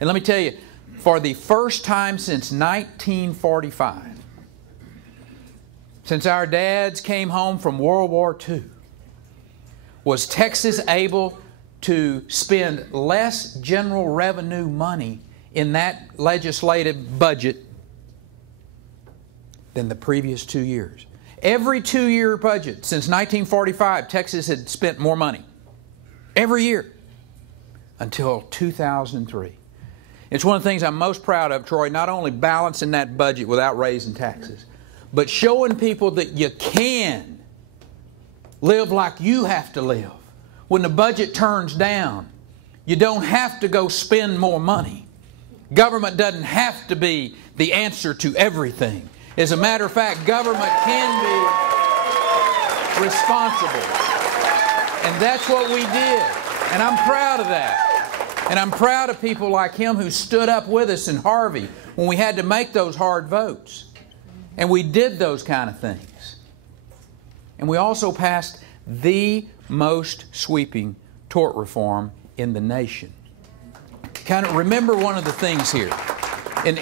And let me tell you, for the first time since 1945, since our dads came home from World War II, was Texas able to spend less general revenue money in that legislative budget than the previous 2 years. Every 2-year budget since 1945, Texas had spent more money. Every year. Until 2003. It's one of the things I'm most proud of, Troy, not only balancing that budget without raising taxes, but showing people that you can live like you have to live. When the budget turns down, you don't have to go spend more money. Government doesn't have to be the answer to everything. As a matter of fact, government can be responsible. And that's what we did. And I'm proud of that. And I'm proud of people like him who stood up with us in Harvey when we had to make those hard votes. And we did those kind of things. And we also passed the most sweeping tort reform in the nation. Kind of remember one of the things here. In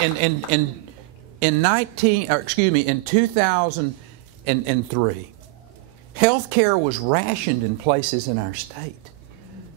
2003, health care was rationed in places in our state.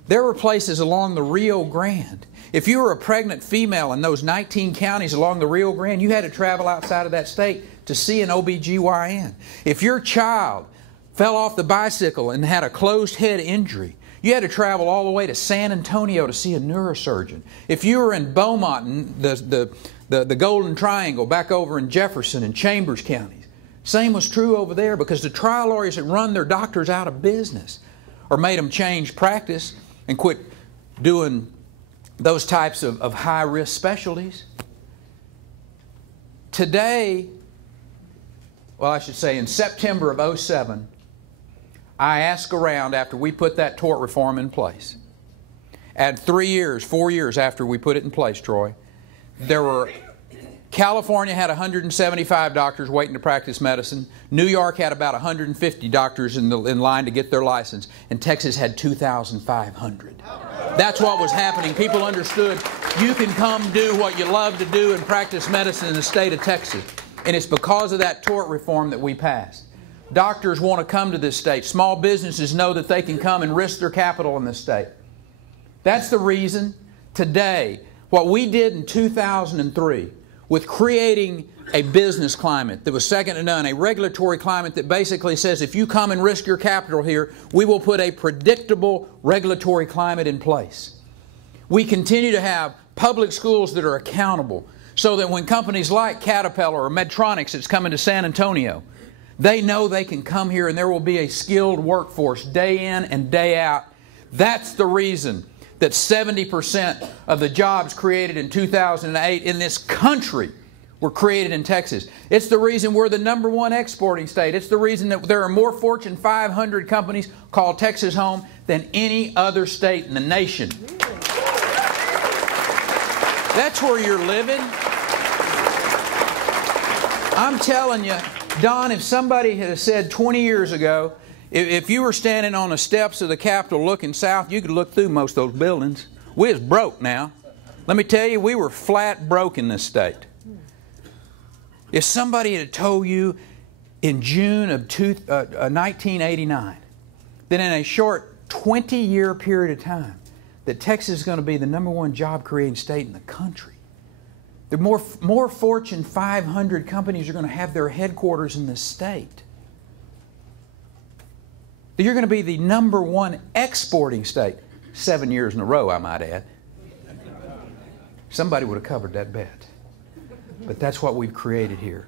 There were places along the Rio Grande. If you were a pregnant female in those 19 counties along the Rio Grande, you had to travel outside of that state to see an OBGYN. If your child fell off the bicycle and had a closed head injury, you had to travel all the way to San Antonio to see a neurosurgeon. If you were in Beaumont and the Golden Triangle back over in Jefferson and Chambers counties, same was true over there because the trial lawyers had run their doctors out of business or made them change practice and quit doing those types of high-risk specialties. Today, well, I should say in September of 2007, I asked around after we put that tort reform in place. At 4 years after we put it in place, Troy, California had 175 doctors waiting to practice medicine. New York had about 150 doctors in line to get their license. And Texas had 2,500. That's what was happening. People understood you can come do what you love to do and practice medicine in the state of Texas. And it's because of that tort reform that we passed. Doctors want to come to this state. Small businesses know that they can come and risk their capital in this state. That's the reason today, what we did in 2003 with creating a business climate that was second to none, a regulatory climate that basically says if you come and risk your capital here, we will put a predictable regulatory climate in place. We continue to have public schools that are accountable so that when companies like Caterpillar or Medtronics that's coming to San Antonio, they know they can come here and there will be a skilled workforce day in and day out. That's the reason that 70% of the jobs created in 2008 in this country were created in Texas. It's the reason we're the #1 exporting state. It's the reason that there are more Fortune 500 companies call Texas home than any other state in the nation. That's where you're living. I'm telling you, Don, if somebody had said 20 years ago, if you were standing on the steps of the Capitol looking south, you could look through most of those buildings. We was broke now. Let me tell you, we were flat broke in this state. If somebody had told you in June of 1989 that in a short 20-year period of time that Texas is going to be the #1 job-creating state in the country, there are more Fortune 500 companies are going to have their headquarters in this state. You're going to be the #1 exporting state. 7 years in a row, I might add. Somebody would have covered that bet. But that's what we've created here.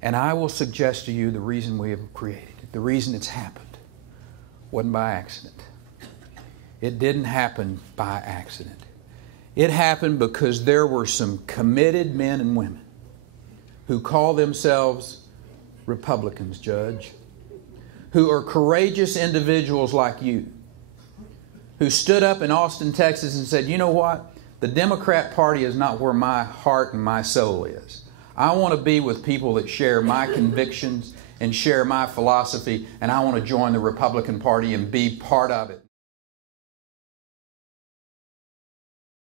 And I will suggest to you the reason we have created it, the reason it's happened, wasn't by accident. It didn't happen by accident. It happened because there were some committed men and women who call themselves Republicans, Judge, who are courageous individuals like you, who stood up in Austin, Texas and said, you know what? The Democrat Party is not where my heart and my soul is. I want to be with people that share my convictions and share my philosophy, and I want to join the Republican Party and be part of it.